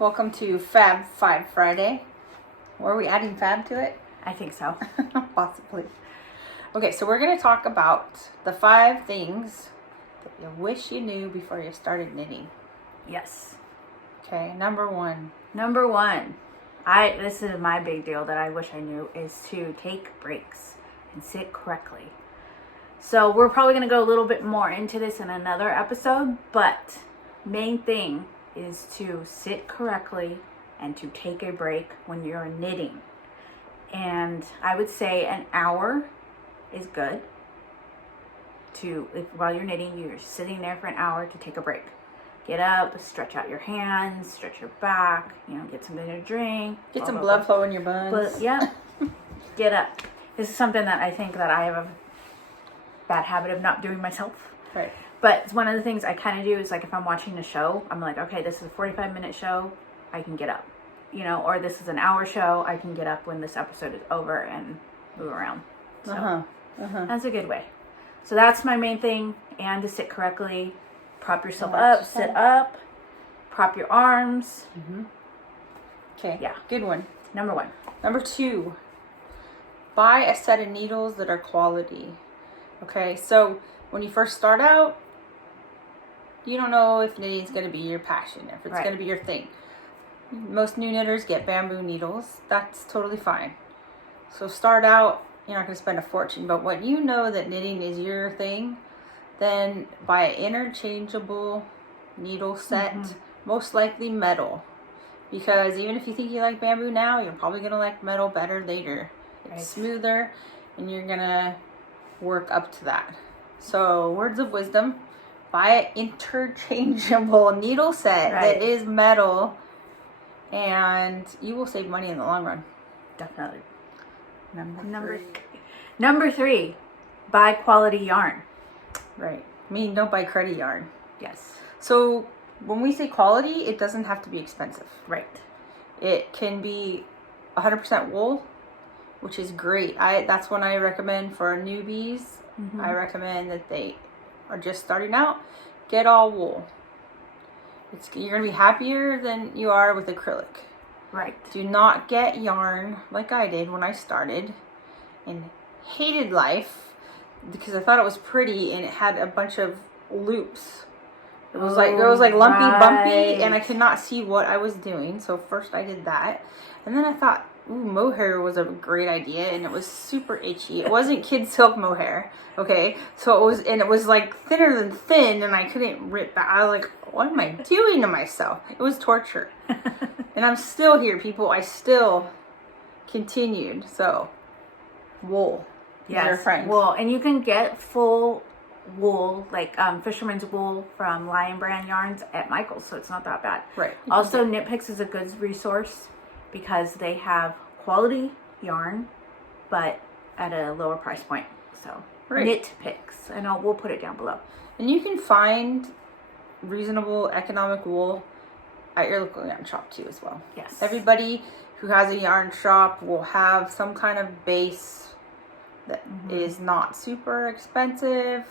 Welcome to Fab 5 Friday. Were we adding Fab to it? I think so. Possibly. Okay, so we're going to talk about the 5 things that you wish you knew before you started knitting. Yes. Okay, number 1. Number 1. This is my big deal that I wish I knew, is to take breaks and sit correctly. So we're probably going to go a little bit more into this in another episode, but main thing is to sit correctly and to take a break when you're knitting. And I would say an hour is good. While you're knitting, you're sitting there for an hour to take a break. Get up, stretch out your hands, stretch your back, get something to drink. Get some blood flow in your buns. But yeah, get up. This is something that I think that I have a bad habit of not doing myself. Right. But one of the things I kind of do is, like, if I'm watching a show, I'm like, okay, this is a 45-minute show, I can get up. Or this is an hour show, I can get up when this episode is over and move around. So that's a good way. So that's my main thing. And to sit correctly, prop yourself up, sit up, prop your arms. Okay, yeah, good one. Number 1. Number 2, buy a set of needles that are quality. Okay, so when you first start out, you don't know if knitting is going to be your passion, if it's going to be your thing. Most new knitters get bamboo needles. That's totally fine. So start out, you're not going to spend a fortune, but when you know that knitting is your thing, then buy an interchangeable needle set, most likely metal. Because even if you think you like bamboo now, you're probably going to like metal better later. It's smoother, and you're going to work up to that. So, words of wisdom, buy an interchangeable needle set that is metal, and you will save money in the long run. Definitely. Number 3, buy quality yarn. Right. Don't buy credit yarn. Yes. So when we say quality, it doesn't have to be expensive. Right. It can be 100% wool, which is great. That's one I recommend for newbies. I recommend that they are just starting out, get all wool. You're going to be happier than you are with acrylic. Right. Do not get yarn like I did when I started and hated life because I thought it was pretty and it had a bunch of loops. It was like lumpy, bumpy, and I could not see what I was doing. So first I did that, and then I thought, mohair was a great idea, and it was super itchy. It wasn't kid silk mohair, okay? So it was like thinner than thin, and I couldn't rip back. I was like, what am I doing to myself? It was torture. And I'm still here, people. I still continued. So, wool. Yes, wool. And you can get full wool, like fisherman's wool from Lion Brand Yarns at Michael's, so it's not that bad. Right. Also, Knit Picks is a good resource because they have quality yarn, but at a lower price point. So, Knit Picks. I know, we'll put it down below. And you can find reasonable economic wool at your local yarn shop too as well. Yes. Everybody who has a yarn shop will have some kind of base that is not super expensive,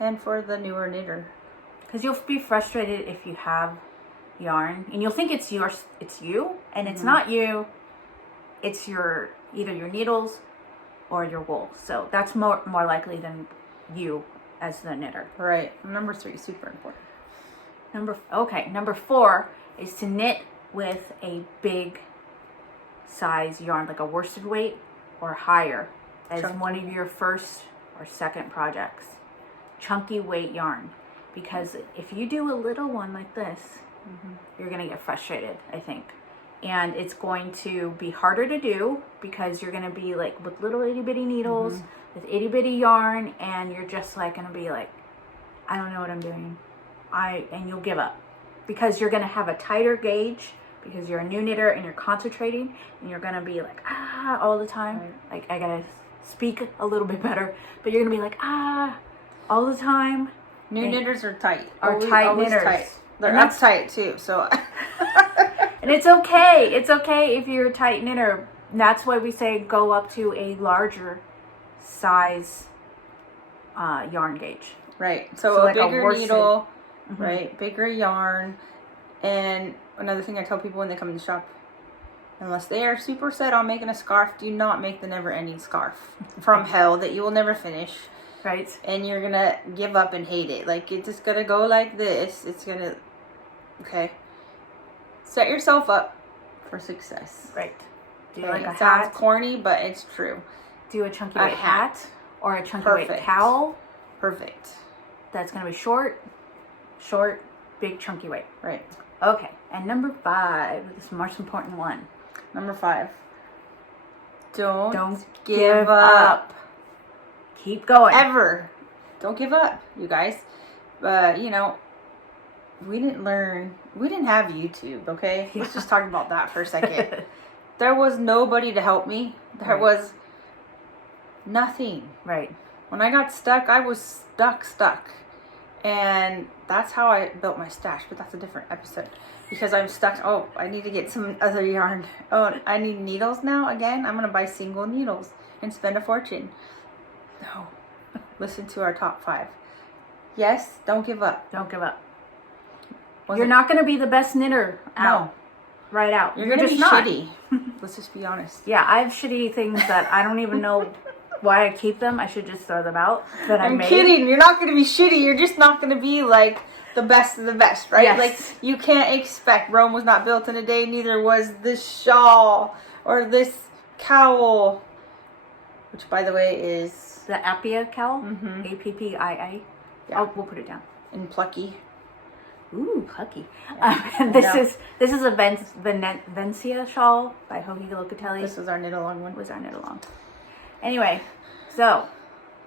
and for the newer knitter. Because you'll be frustrated if you have yarn and you'll think it's you, and it's not you. It's either your needles or your wool. So that's more likely than you as the knitter. Right. Number 3, super important. Number 4 is to knit with a big size yarn, like a worsted weight or higher, as one of your first or second projects. Chunky weight yarn. Because if you do a little one like this, you're going to get frustrated, I think. And it's going to be harder to do because you're going to be like with little itty bitty needles, with itty bitty yarn, and you're just like going to be like, I don't know what I'm doing. And you'll give up because you're going to have a tighter gauge because you're a new knitter and you're concentrating, and you're going to be like, all the time. Right. Like, I got to speak a little bit better, but you're going to be like, all the time. New knitters are tight. Always knitters. Tight. They're uptight too, so. And it's okay. It's okay if you're a tight knitter. That's why we say go up to a larger size yarn gauge. Right. So a like bigger needle, right? Bigger yarn. And another thing I tell people when they come in the shop, unless they are super set on making a scarf, do not make the never-ending scarf from hell that you will never finish. Right. And you're gonna give up and hate it. Like, it's just gonna go like this. It's gonna, okay. Set yourself up for success. Right. Do Okay? like a It sounds hat. corny, but it's true. Do a chunky A weight hat or a chunky weight Perfect. towel. Perfect. That's going to be short, big chunky weight. Right. Okay. And number 5, this is the most important one. Number 5. Don't give give up. Keep going. Ever. Don't give up, you guys. You know, we didn't have YouTube, okay? Let's just talk about that for a second. There was nobody to help me. There Right. was nothing. Right. When I got stuck, I was stuck. And that's how I built my stash, but that's a different episode. Because I'm stuck. Oh, I need to get some other yarn. Oh, I need needles now again. I'm going to buy single needles and spend a fortune. No. Listen to our top 5. Yes, don't give up. Don't give up. Was You're it- not going to be the best knitter out. No. Right out. You're going to be just not. shitty. Let's just be honest. Yeah, I have shitty things that I don't even know why I keep them. I should just throw them out that I I'm made. kidding. You're not going to be shitty. You're just not going to be like the best of the best, right? Yes. Like, you can't expect. Rome was not built in a day. Neither was this shawl or this cowl, which, by the way, is The Appia cowl. Mhm. APPIA. Yeah. Oh, we'll put it down. in plucky. Ooh, plucky. I This know. is a Venetia shawl by Hoagie Locatelli. This is our knit along one. Was our knit along. Anyway, so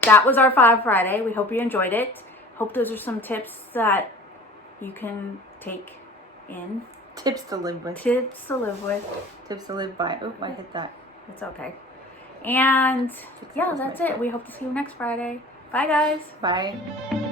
that was our 5 Friday. We hope you enjoyed it. Hope those are some tips that you can take in. Tips to live with. Tips to live with. Tips to live by. Oh, I hit that. It's okay. And yeah, was that's my it. We hope to see you next Friday. Bye, guys. Bye.